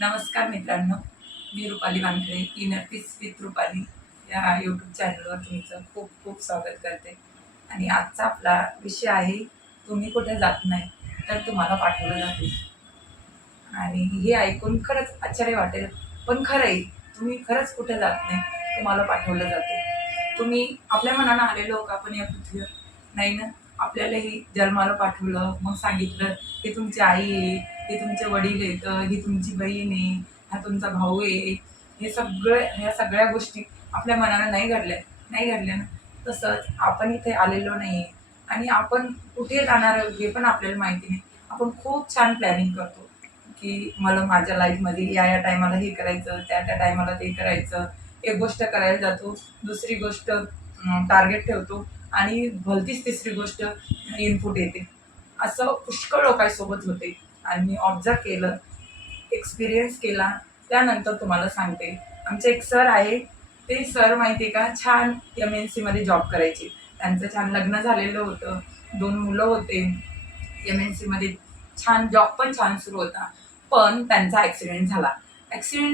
नमस्कार मित्रांनो, मी Rupali Wankhede, inner peace with Rupali या यूट्यूब चॅनलवर तुमचं खूप खूप स्वागत करते. आणि आजचा आपला विषय आहे, तुम्ही कुठे जात नाही तर तुम्हाला पाठवलं जाते. आणि हे ऐकून खरंच आश्चर्य वाटेल, पण खरं आहे, तुम्ही खरंच कुठे जात नाही, तुम्हाला पाठवलं जाते. तुम्ही आपल्या मनानं आलेलो का आपण या पृथ्वीवर? नाही ना. आपल्याला ही जन्माला पाठवलं, मग सांगितलं ही तुमची आई आहे, हे तुमचे वडील आहेत, ही तुमची बहीण आहे, हा तुमचा भाऊ आहे. ह्या सगळ्या गोष्टी आपल्या मनानं नाही घडल्या ना. तसंच आपण इथे आलेलो नाही आहे आणि आपण कुठे जाणार आहोत हे पण आपल्याला माहिती नाही. आपण खूप छान प्लॅनिंग करतो की मला माझ्या लाईफमध्ये या टायमाला हे करायचं, त्या टायमाला ते करायचं. एक गोष्ट करायला जातो, दुसरी गोष्ट टार्गेट ठेवतो आणि भलतीच तिसरी गोष्ट इनपुट येते. असं पुष्कळ लोकांसोबत होते आणि मी ऑब्झर्व केलं, एक्सपिरियन्स केला. त्यानंतर तुम्हाला सांगते. आमचे एक सर आहे, ते सर माहिती आहे का, छान MNCमध्ये जॉब करायचे. त्यांचं छान लग्न झालेलं होतं, 2 मुलं होते. MNCमध्ये छान जॉब पण छान सुरू होता. पण त्यांचा ॲक्सिडेंट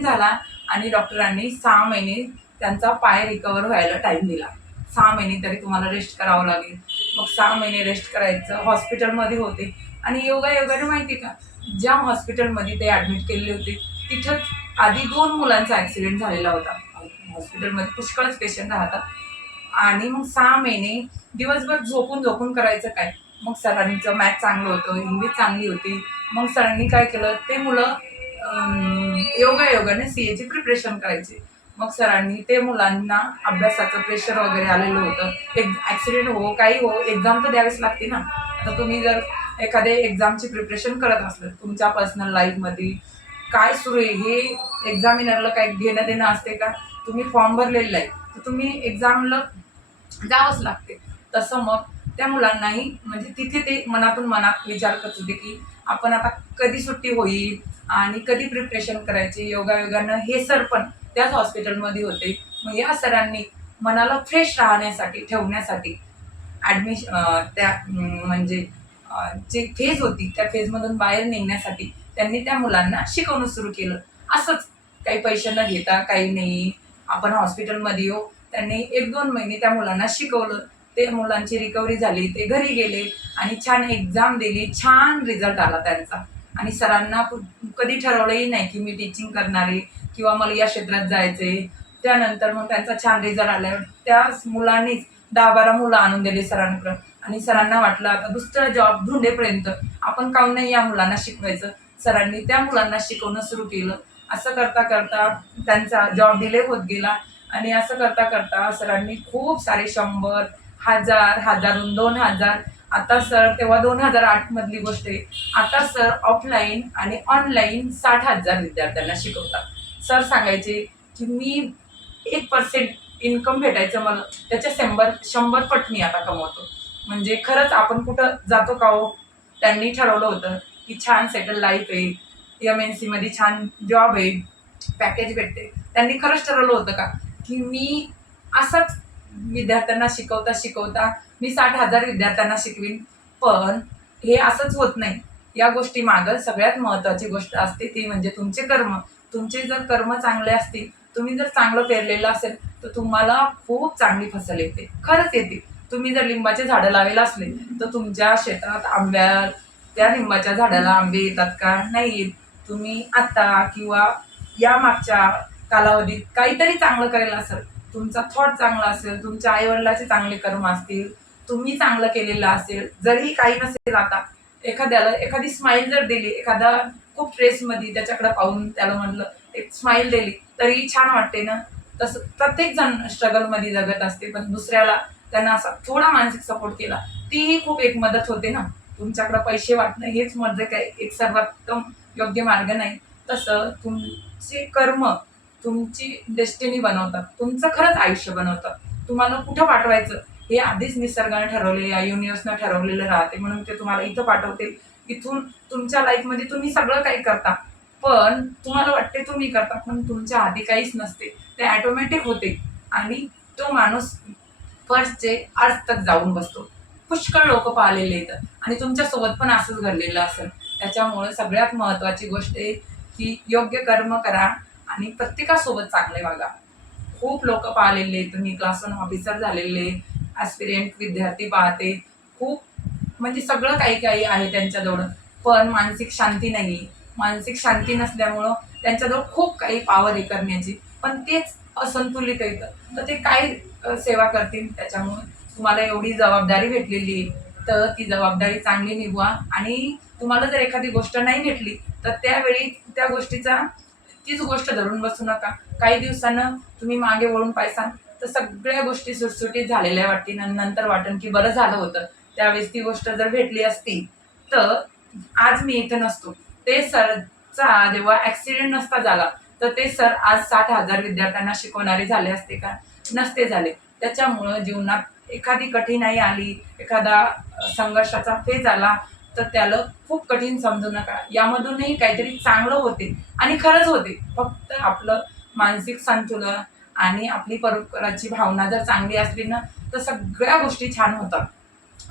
झाला आणि डॉक्टरांनी 6 महिने त्यांचा पाय रिकव्हर व्हायला टाईम दिला. 6 महिने तरी तुम्हाला रेस्ट करावं लागेल. मग 6 महिने रेस्ट करायचं. हॉस्पिटलमध्ये होते आणि योगायोगाने माहिती आहे का, ज्या हॉस्पिटलमध्ये ते ॲडमिट केलेले होते, तिथंच आधी 2 मुलांचा ॲक्सिडेंट झालेला होता. हॉस्पिटलमध्ये पुष्कळच पेशंट राहतात. आणि मग 6 महिने दिवसभर झोपून करायचं काय? मग सरांचं मॅथ चांगलं होतं, इंग्लिश चांगली होती. मग सरांनी काय केलं, ते मुलं योगायोगाने CAची प्रिपरेशन करायचे. मग सरांनी ते मुलांना अभ्यासाचं प्रेशर वगैरे आलेलं होतं. एक ॲक्सिडेंट हो, काही हो, एक्झाम तर द्यावीच लागते ना. आता तुम्ही जर एखाद्या एक्झामची प्रिपरेशन करत असलं, तुमच्या पर्सनल लाईफमध्ये काय सुरू आहे हे एक्झामिनरला काही घेणं देणं असते का? तुम्ही फॉर्म भरलेला आहे, तर तुम्ही एक्झामला जावंच लागते. तसं मग त्या मुलांनाही म्हणजे तिथे ते मनातून मनात विचार करत होते की आपण आता कधी सुट्टी होईल आणि कधी प्रिपरेशन करायची. योगायोगानं हे सर पण त्याच हॉस्पिटलमध्ये होते. मग या सरांनी मनाला फ्रेश राहण्यासाठी ठेवण्यासाठी त्या म्हणजे जी फेज होती त्या फेजमधून बाहेर निघण्यासाठी त्यांनी त्या मुलांना शिकवणं सुरू केलं. असंच काही पैसे न घेता, काही नाही, आपण हॉस्पिटलमध्ये येऊ. त्यांनी 1-2 महिने त्या मुलांना शिकवलं. ते मुलांची रिकव्हरी झाली, ते घरी गेले आणि छान एक्झाम दिली. छान रिझल्ट आला त्यांचा. आणि सरांना कधी ठरवलंही नाही की मी टीचिंग करणार आहे किंवा मला या क्षेत्रात जायचंय. त्यानंतर मग त्यांचा छान रिझल्ट आल्यावर त्याच मुलांनीच 10-12 मुलं आणून दिली सरांकडं. आणि सरांना वाटलं आता दुसरा जॉब धुंडेपर्यंत आपण काहून नाही या मुलांना शिकवायचं. सरांनी त्या मुलांना शिकवणं सुरू केलं. असं करता करता त्यांचा जॉब डिले होत गेला आणि असं करता करता सरांनी खूप सारे 100, 1000, 1000हून 2000, आता सर तेव्हा 2008 मधली गोष्ट आहे. आता सर ऑफलाईन आणि ऑनलाईन 60,000 विद्यार्थ्यांना शिकवतात. सर सांगायचे की मी 1% इन्कम भेटायचं मला, त्याच्या 100 पट मी आता कमवतो. म्हणजे खरंच आपण कुठं जातो का हो? त्यांनी ठरवलं होतं की छान सेटल लाईफ आहे, MNCमध्ये छान जॉब आहे, पॅकेज भेटते. त्यांनी खरंच ठरवलं होतं का की मी असंच विद्यार्थ्यांना शिकवता मी 60,000 विद्यार्थ्यांना शिकवीन? पण हे असंच होत नाही. या गोष्टीमागं सगळ्यात महत्त्वाची गोष्ट असते ती म्हणजे तुमचे कर्म. तुमचे जर कर्म चांगले असतील, तुम्ही जर चांगलं पेरलेलं असेल, तर तुम्हाला खूप चांगली फसल येते. खरंच येते. तुम्ही जर लिंबाचे झाडं लावेल असले, तर तुमच्या शेतात त्या लिंबाच्या झाडाला आंबे येतात का? नाही येत. तुम्ही आता किंवा या मागच्या कालावधीत काहीतरी चांगलं करेल असेल, तुमचा थॉट चांगला असेल, तुमच्या आईवडिलाचे चांगले कर्म असतील, तुम्ही चांगलं केलेलं असेल, जरी काही नसेल आता एखाद्याला एखादी स्माईल जर दिली, एखादा खूप स्ट्रेसमध्ये त्याच्याकडे पाहून त्याला म्हणलं, एक स्माईल दिली, तरी छान वाटते ना. तसं प्रत्येक जण स्ट्रगलमध्ये जगत असते, पण दुसऱ्याला त्यांना असा थोडा मानसिक सपोर्ट केला, तीही खूप एक मदत होते ना. तुमच्याकडे पैसे वाटणं हेच म्हणजे काय एक सर्वोत्तम योग्य मार्ग नाही. तसं तुमचे कर्म तुमची डेस्टिनी बनवतात, तुमचं खरंच आयुष्य बनवतात. तुम्हाला कुठं पाठवायचं हे आधीच निसर्गाने ठरवले, या युनिव्हर्सनं ठरवलेलं राहते. म्हणून ते तुम्हाला इथं पाठवते. इथून तुमच्या लाईफमध्ये तुम्ही सगळं काही करता, पण तुम्हाला वाटते तुम्ही करता, पण तुमच्या आधी काहीच नसते. ते ऑटोमॅटिक होते आणि तो माणूस फर्स्टचे अर्थ तक जाऊन बसतो. पुष्कळ लोक पाहिलेले आहेत आणि तुमच्यासोबत पण असंच घडलेलं असेल. त्याच्यामुळे सगळ्यात महत्त्वाची गोष्ट आहे की योग्य कर्म करा आणि प्रत्येकासोबत चांगले वागा. खूप लोक पाहिलेले, तुम्ही क्लास 1 ऑफिसर झालेले, ॲस्पिरंट विद्यार्थी पाहते, खूप म्हणजे सगळं काही काही आहे त्यांच्याजवळ, पण मानसिक शांती नाही. मानसिक शांती नसल्यामुळं त्यांच्याजवळ खूप काही पॉवर आहे करण्याची, पण तेच असंतुलित येतं. तर ते काय सेवा करतील? त्याच्यामुळे तुम्हाला एवढी जबाबदारी भेटलेली आहे, तर ती जबाबदारी चांगली निभवा. आणि तुम्हाला जर एखादी गोष्ट नाही भेटली, तर त्यावेळी त्या गोष्टीचा तीच गोष्ट धरून बसू नका. काही दिवसानं तुम्ही मागे वळून पाहाल तर सगळ्या गोष्टी सुटसुटीत झालेल्या वाटतील आणि नंतर वाटेल की बरं झालं होतं. त्यावेळेस ती गोष्ट जर भेटली असती, तर आज मी इथे नसतो. ते सरचा जेव्हा ॲक्सिडेंट नसता झाला, तर ते सर आज 60,000 विद्यार्थ्यांना शिकवणारे झाले असते का? नसते झाले. त्याच्यामुळं जीवनात एखादी कठीणाई आली, एखादा संघर्षाचा फेज आला, तर त्याला खूप कठीण समजू नका. यामधूनही काहीतरी चांगलं होते आणि खरंच होते. फक्त आपलं मानसिक संतुलन आणि आपली परोपकाराची भावना जर चांगली असली ना, तर सगळ्या गोष्टी छान होतात.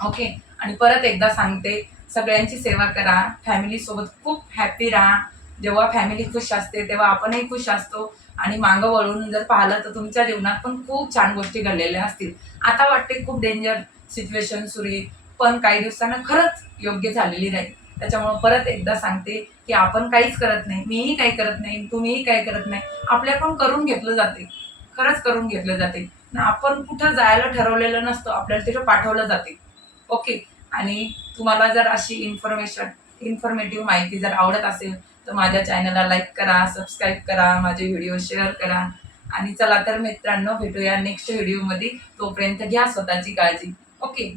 ओके. आणि परत एकदा सांगते, सगळ्यांची सेवा करा, फॅमिलीसोबत खूप हॅपी राहा. जेव्हा फॅमिली खुश असते, तेव्हा आपणही खुश असतो. आणि मागं वळून जर पाहिलं, तर तुमच्या जीवनात पण खूप छान गोष्टी घडलेल्या असतील. आता वाटते खूप डेंजर सिच्युएशन सुरू आहे, पण काही दिवसानं खरंच योग्य झालेली राहील. त्याच्यामुळं परत एकदा सांगते, की आपण काहीच करत नाही, मीही काही करत नाही, तुम्हीही काही करत नाही. आपल्याकडून करून घेतलं जाते, खरंच करून घेतलं जाते. आपण कुठं जायला ठरवलेलं नसतं, आपल्याला तिथं पाठवलं जाते. ओके. आणि तुम्हाला जर अशी इन्फॉर्मेटिव्ह माहिती जर आवडत असेल, तर माझ्या चॅनलला लाईक करा, सबस्क्राईब करा, माझे व्हिडिओ शेअर करा. आणि चला तर मित्रांनो, भेटूया नेक्स्ट व्हिडिओमध्ये. तोपर्यंत घ्या स्वतःची काळजी. ओके.